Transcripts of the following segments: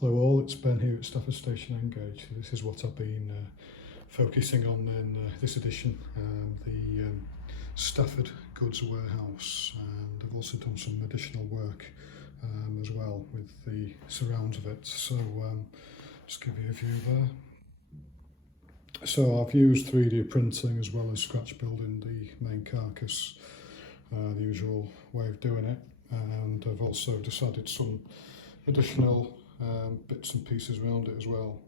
Hello all, it's Ben here at Stafford Station Engage. This is what I've been focusing on in this edition, the Stafford goods warehouse, and I've also done some additional work as well with the surrounds of it. So just give you a view there. So I've used 3D printing as well as scratch building the main carcass, the usual way of doing it, and I've also decided some additional bits and pieces around it as well.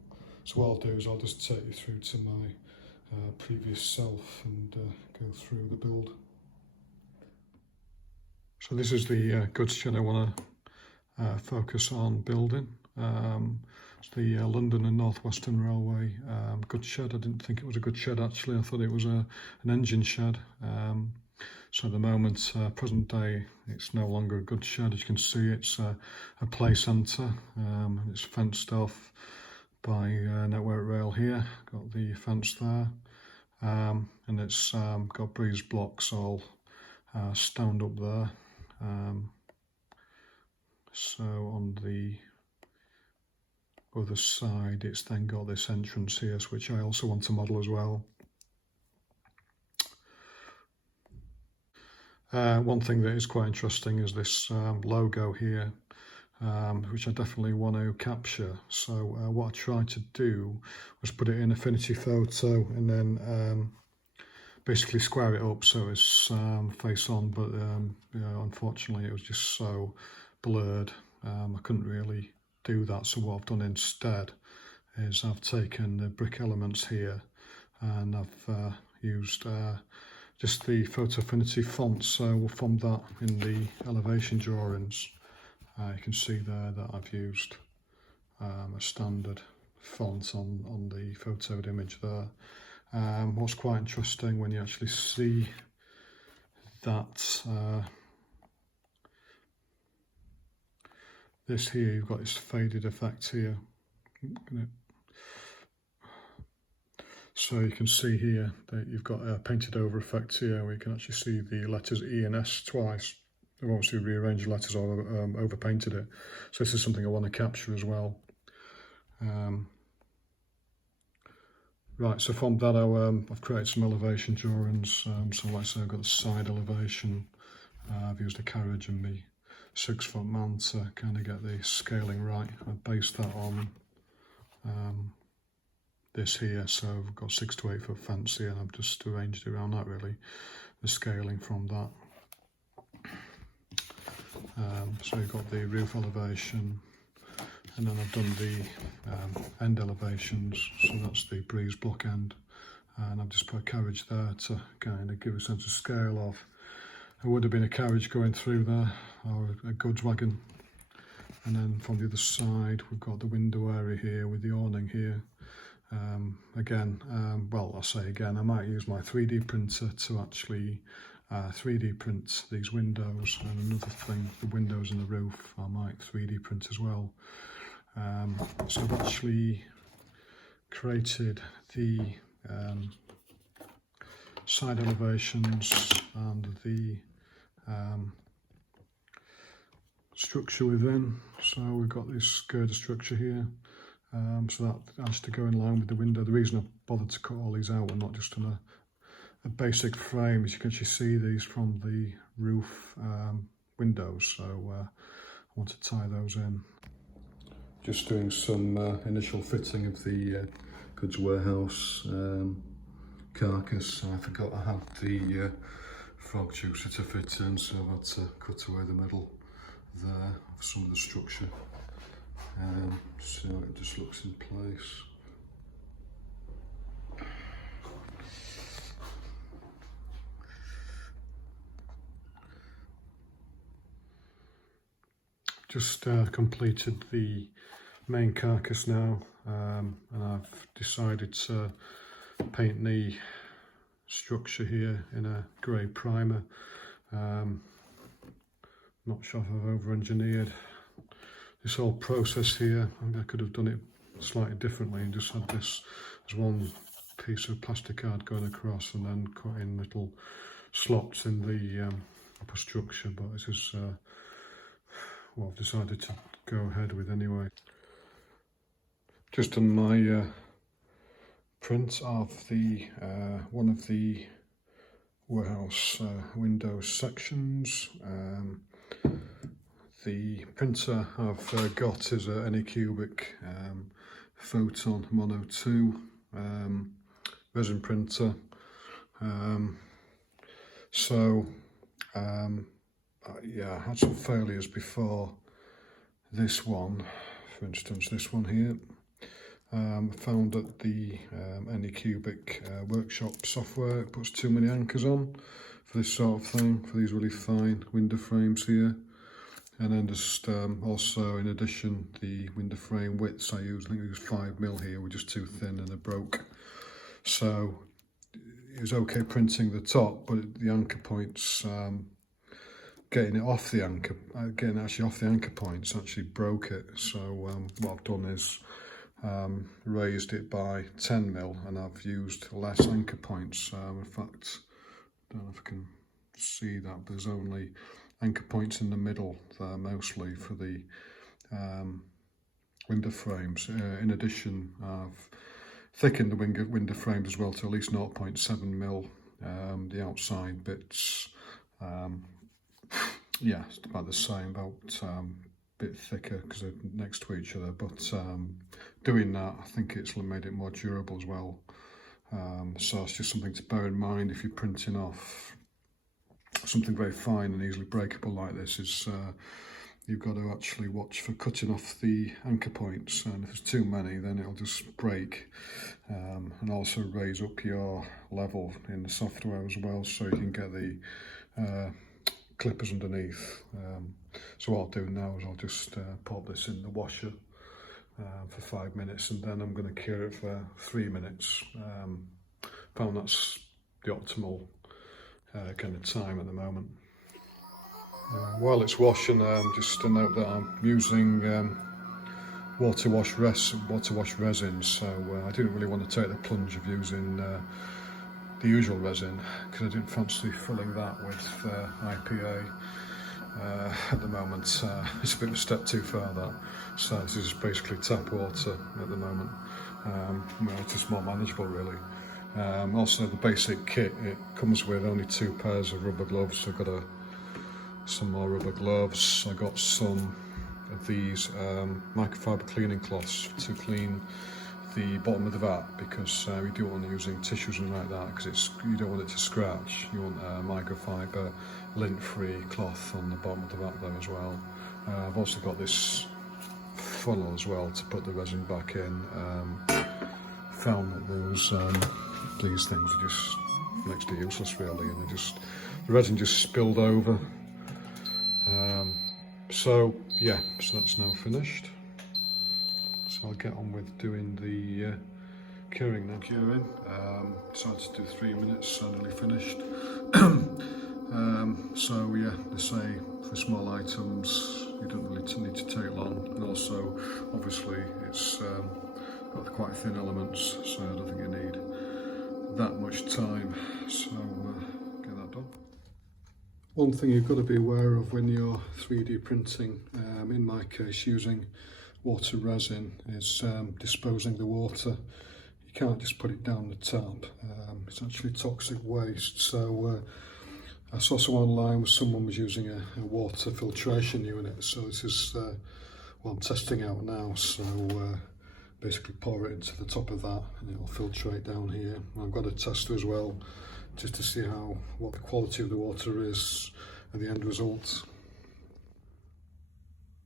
So what I'll do is I'll just take you through to my previous self and go through the build. So this is the goods shed I want to focus on building. It's the London and North Western Railway goods shed. I didn't think it was a goods shed actually, I thought it was an engine shed. So at the moment, present day, it's no longer a goods shed. As you can see, it's a play centre, and it's fenced off by network rail here. Got the fence there, and it's got breeze blocks all stoned up there. So on the other side, it's then got this entrance here, which I also want to model as well. One thing that is quite interesting is this logo here, which I definitely want to capture. So what I tried to do was put it in Affinity Photo and then basically square it up so it's face on, but you know, unfortunately it was just so blurred, I couldn't really do that. So what I've done instead is I've taken the brick elements here and I've used just the Photo Affinity font, so we'll font that in the elevation drawings. You can see there that I've used a standard font on the photoed image there. What's quite interesting when you actually see that this here, you've got this faded effect here. So you can see here that you've got a painted over effect here where you can actually see the letters E and S twice. They've obviously rearranged the letters or over painted it. So this is something I want to capture as well. Right, so from that I've created some elevation drawings. So like I say, I've got the side elevation. I've used a carriage and my 6-foot man to kind of get the scaling right. I've based that on this here, so I've got 6 to 8 foot fence here and I've just arranged around that really, the scaling from that. So you've got the roof elevation and then I've done the end elevations, so that's the breeze block end, and I've just put a carriage there to kind of give a sense of scale of, there would have been a carriage going through there or a goods wagon. And then from the other side we've got the window area here with the awning here. Well, I'll say again, I might use my 3D printer to actually 3D print these windows, and another thing, the windows and the roof I might 3D print as well. So I've actually created the side elevations and the structure within. So we've got this girder structure here. So that has to go in line with the window. The reason I've bothered to cut all these out and not just on a basic frame is you can actually see these from the roof windows, so I want to tie those in. Just doing some initial fitting of the goods warehouse carcass. I forgot I had the frog juicer to fit in, so I've had to cut away the middle there of some of the structure. So it just looks in place. Just completed the main carcass now, and I've decided to paint the structure here in a grey primer. Not sure if I've over-engineered this whole process here. I could have done it slightly differently and just had this as one piece of plastic card going across and then cut in little slots in the upper structure, but this is what I've decided to go ahead with anyway. Just done my print of the one of the warehouse window sections. The printer I've got is a Anycubic Photon Mono 2 resin printer. Yeah, I had some failures before this one. For instance, this one here. I found that the Anycubic workshop software puts too many anchors on for this sort of thing, for these really fine window frames here. And then just also, in addition, the window frame widths I use, I think it was 5mm here, were just too thin and they broke. So it was okay printing the top, but the anchor points, getting it off the anchor, getting actually off the anchor points actually broke it. So what I've done is raised it by 10mm, and I've used less anchor points. In fact, I don't know if I can see that, but there's only anchor points in the middle there mostly for the window frames. In addition, I've thickened the window frames as well to at least 0.7mm, the outside bits. Yeah, it's about the same, about a bit thicker because they're next to each other, but doing that, I think it's made it more durable as well. So it's just something to bear in mind if you're printing off something very fine and easily breakable like this. Is you've got to actually watch for cutting off the anchor points, and if there's too many then it'll just break, and also raise up your level in the software as well, so you can get the clippers underneath. So what I'll do now is I'll just pop this in the washer for 5 minutes, and then I'm going to cure it for 3 minutes. Found that's the optimal kind of time at the moment. While it's washing, just to note that I'm using water wash resin, so I didn't really want to take the plunge of using the usual resin because I didn't fancy filling that with IPA. At the moment, it's a bit of a step too far, that. So this is basically tap water at the moment. Well, it's just more manageable really. Also, the basic kit, it comes with only 2 pairs of rubber gloves. So I've got some more rubber gloves. I got some of these microfiber cleaning cloths to clean the bottom of the vat, because you don't want to using tissues and like that, because you don't want it to scratch. You want a microfiber lint-free cloth on the bottom of the vat there as well. I've also got this funnel as well to put the resin back in. Found that these things are just next to useless really, and the resin just spilled over. So yeah, so that's now finished. So I'll get on with doing the curing now. Curing, decided to do 3 minutes, so nearly finished. So yeah, they say for small items you don't really need to take long, and also obviously it's got quite thin elements, so I don't think you need that much time. So get that done. One thing you've got to be aware of when you're 3D printing, in my case using water resin, is disposing the water. You can't just put it down the tap. It's actually toxic waste. So I saw some online where someone was using a water filtration unit. So this is what I'm testing out now. So basically pour it into the top of that and it'll filtrate down here. I've got a tester as well, just to see what the quality of the water is and the end result.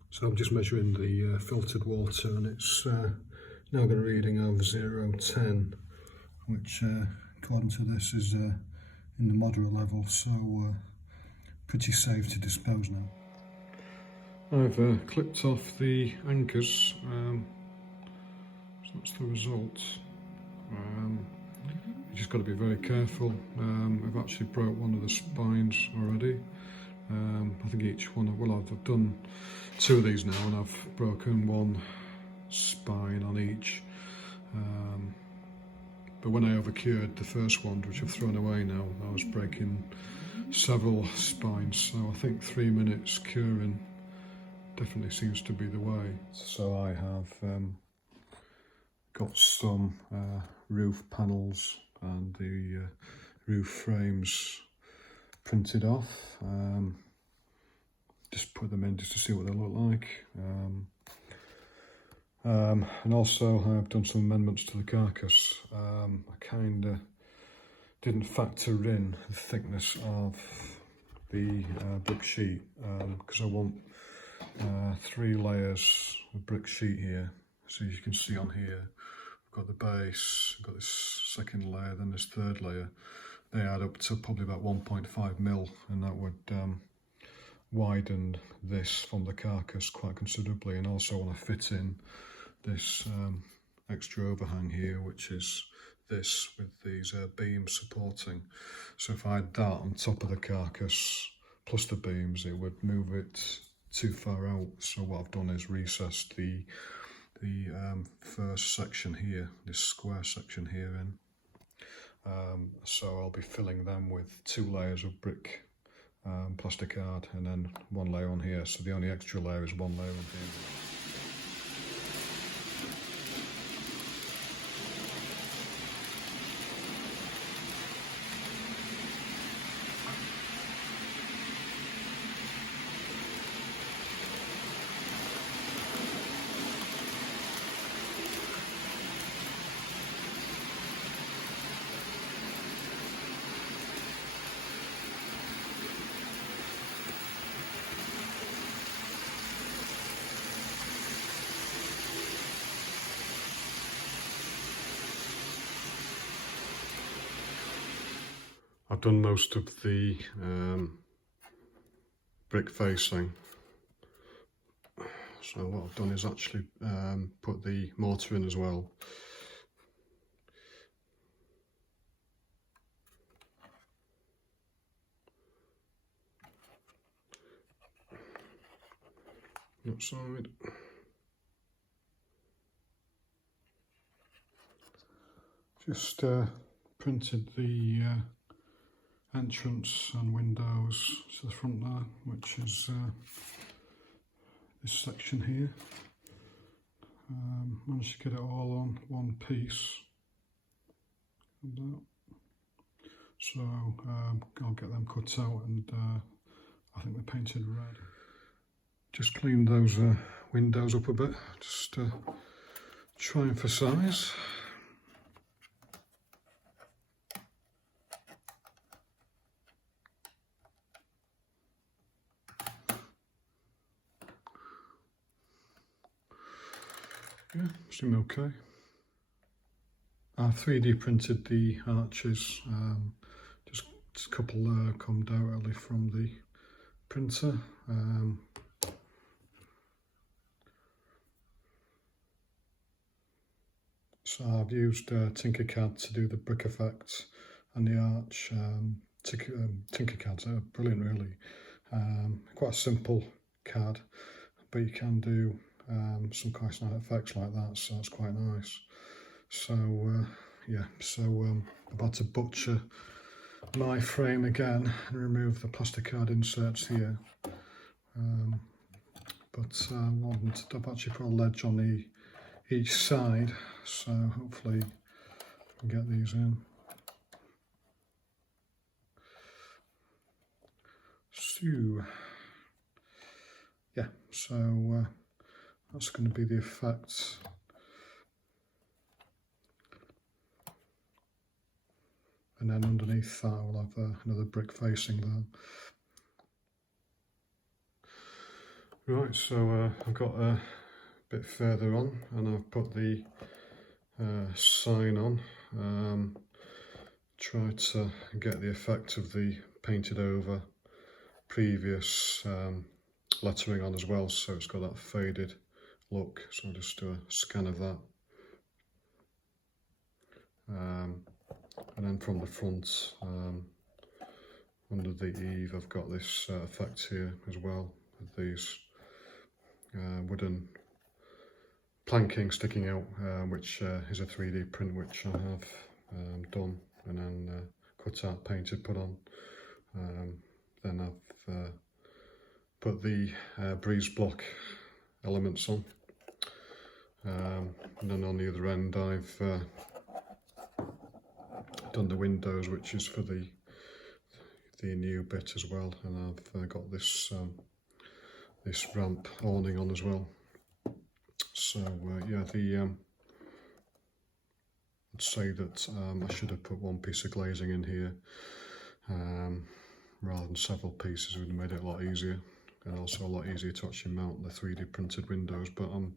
So I'm just measuring the filtered water, and it's now got a reading of 0.10, which according to this is in the moderate level, so pretty safe to dispose now. I've clipped off the anchors, so that's the result. You just got to be very careful. I've actually broke one of the spines already. I think each one, I've done 2 of these now, and I've broken 1 spine on each. But when I overcured the first one, which I've thrown away now, I was breaking several spines. So I think 3 minutes curing definitely seems to be the way. So I have got some roof panels and the roof frames printed off. Just put them in just to see what they look like. And also I've done some amendments to the carcass. I kind of didn't factor in the thickness of the brick sheet because I want 3 layers of brick sheet here. So you can see on here, I've got the base, I've got this second layer, then this third layer. They add up to probably about 1.5 mil, and that would widen this from the carcass quite considerably. And also want to fit in this extra overhang here, which is this with these beams supporting. So if I had that on top of the carcass plus the beams, it would move it too far out. So what I've done is recessed the first section here, this square section here in. So I'll be filling them with 2 layers of brick plasticard and then 1 layer on here. So the only extra layer is 1 layer on here. I've done most of the brick facing, so what I've done is actually put the mortar in as well. Outside. Just printed the entrance and windows to the front there, which is this section here. Managed to get it all on one piece. So I'll get them cut out, and I think they're painted red. Just cleaned those windows up a bit, just to try and for size. Yeah, seem okay. I 3D printed the arches, just a couple come directly from the printer. So I've used Tinkercad to do the brick effect and the arch. Tinkercad's brilliant, really. Quite a simple CAD, but you can do some quite nice effects like that, so that's quite nice. So yeah, so I'm about to butcher my frame again and remove the plasticard inserts here. But I've actually put a ledge on each side, so hopefully I can get these in. So yeah, so that's going to be the effect. And then underneath that we'll have another brick facing there. Right, so I've got a bit further on and I've put the sign on. Try to get the effect of the painted over previous lettering on as well, so it's got that faded look. So I'll just do a scan of that. And then from the front, under the eave, I've got this effect here as well, with these wooden planking sticking out, which is a 3D print which I have done and then cut out, painted, put on. Then I've put the breeze block elements on. and then on the other end I've done the windows, which is for the new bit as well, and I've got this this ramp awning on as well. So yeah, I'd say that I should have put one piece of glazing in here rather than several pieces. It would have made it a lot easier, and also a lot easier to actually mount the 3D printed windows, but I'm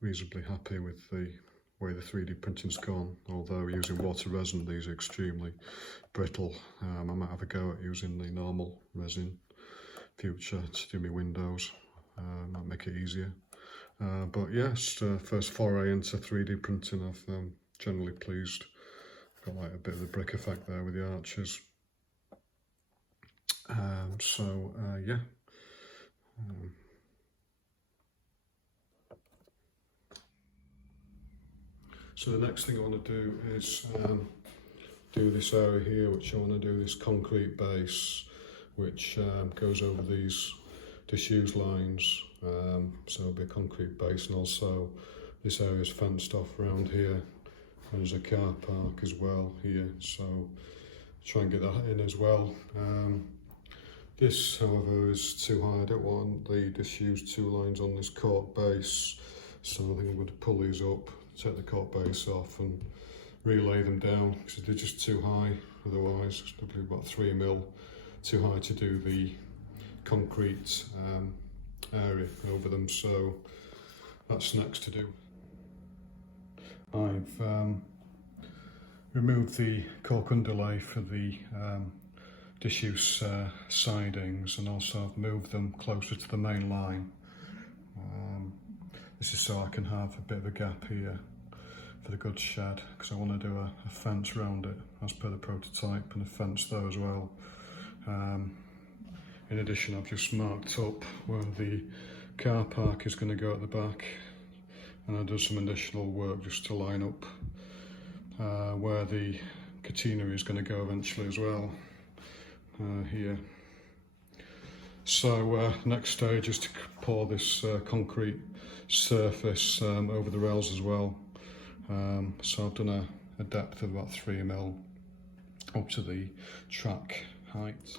reasonably happy with the way the 3D printing's gone, although using water resin, these are extremely brittle. I might have a go at using the normal resin future to do my windows, might make it easier. But yes, first foray into 3D printing, I'm generally pleased. Got like a bit of the brick effect there with the arches. Yeah. So the next thing I want to do is do this area here, which I want to do this concrete base, which goes over these disused lines. So it'll be a concrete base, and also this area is fenced off around here, and there's a car park as well here, so try and get that in as well. This, however, is too high. I don't want the disused two lines on this court base, so I think I'm going to pull these up, take the court base off and relay them down, because they're just too high. Otherwise it's probably about 3 mil too high to do the concrete area over them, so that's next to do. I've removed the cork underlay for the disuse sidings, and also I've moved them closer to the main line. This is so I can have a bit of a gap here for the goods shed, because I want to do a fence around it as per the prototype, and a fence there as well. In addition, I've just marked up where the car park is going to go at the back, and I'll do some additional work just to line up where the catenary is going to go eventually as well, here. So next stage is to pour this concrete surface over the rails as well. So I've done a depth of about 3 mil up to the track height.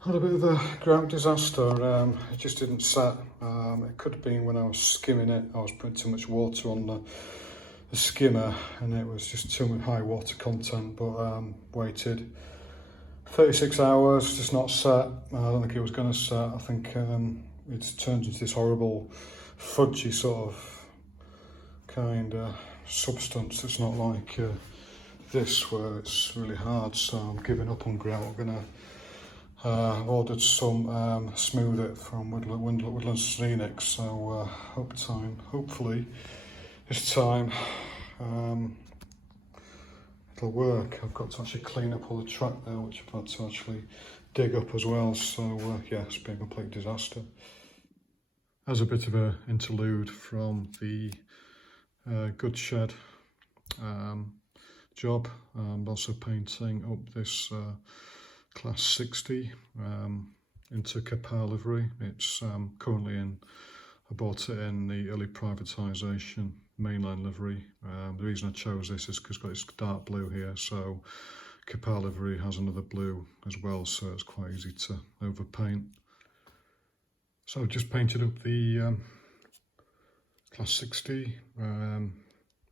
Had a bit of a grout disaster. It just didn't set. It could have been when I was skimming it. I was putting too much water on the skimmer, and it was just too much high water content. But waited 36 hours, just not set. I don't think it was going to set. I think it's turned into this horrible fudgy sort of kind of substance. It's not like this where it's really hard. So I'm giving up on grout. I'm gonna ordered some Smooth It from Woodland Scenic, so hopefully this time it'll work. I've got to actually clean up all the track there, which I've had to actually dig up as well, so yeah, it's been a complete disaster. As a bit of an interlude from the goods shed job, I'm also painting up this Class 60 into Capar livery. It's currently I bought it in the early privatisation mainline livery. The reason I chose this is because it's got this dark blue here, so Capar livery has another blue as well, so it's quite easy to overpaint. So I've just painted up the Class 60.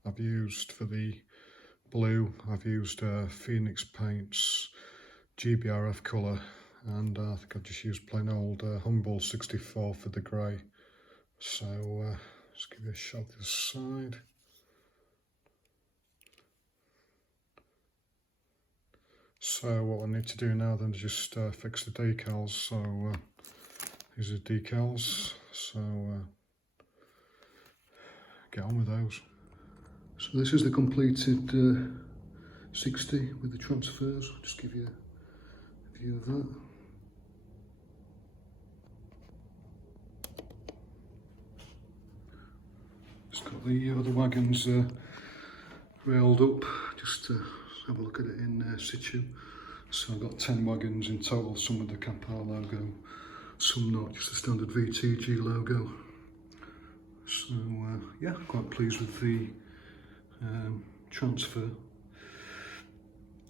I've used for the blue, I've used Phoenix Paints GBRF colour, and I think I've just used plain old Humboldt 64 for the grey. So let's give you a shot of this side. So what I need to do now then is just fix the decals. So these are decals, so get on with those. So this is the completed 60 with the transfers. I'll just give you a view of that. It's got the other wagons railed up, just to have a look at it in situ. So I've got 10 wagons in total, some with the Capar logo, some not, just the standard VTG logo. So yeah, quite pleased with the transfer.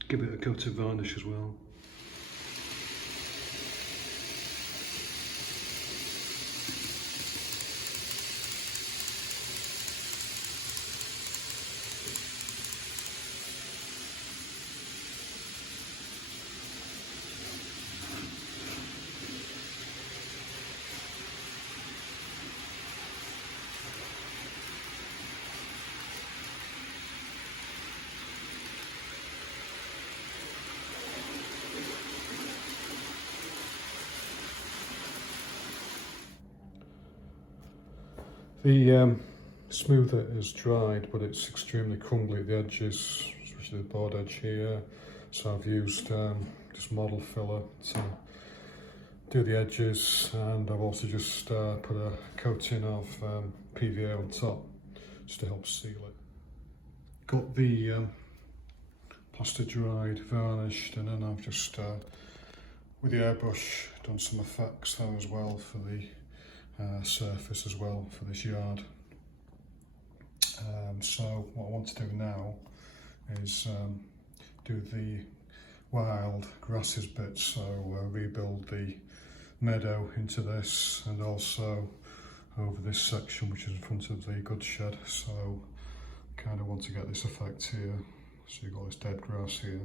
Give it a coat of varnish as well. The smoother is dried, but it's extremely crumbly at the edges, especially the board edge here. So I've used just model filler to do the edges, and I've also just put a coating of PVA on top just to help seal it. Got the plaster dried, varnished, and then I've just with the airbrush done some effects there as well for the surface as well for this yard. So what I want to do now is do the wild grasses bit, so rebuild the meadow into this, and also over this section which is in front of the goods shed. So kind of want to get this effect here, so you've got this dead grass here,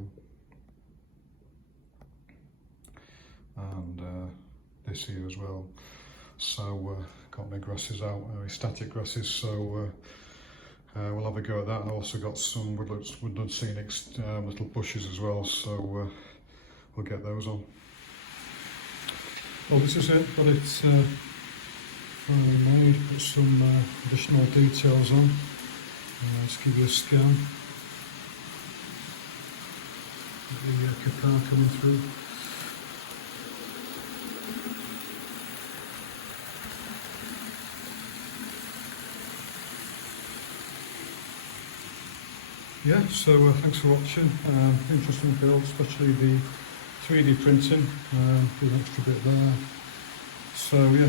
and this here as well. So got my grasses out, static grasses, so we'll have a go at that. And I also got some woodland scenic little bushes as well, so we'll get those on. Well, this is it, got it finally made. Put some additional details on. Let's give you a scan. The kapar coming through. Yeah, so thanks for watching. Interesting build, especially the 3D printing, with an extra bit there. So yeah,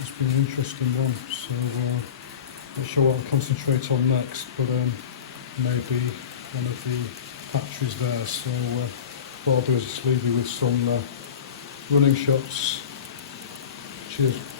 it's been an interesting one. So not sure what I'll concentrate on next, but maybe one of the factories there. So what I'll do is just leave you with some running shots. Cheers.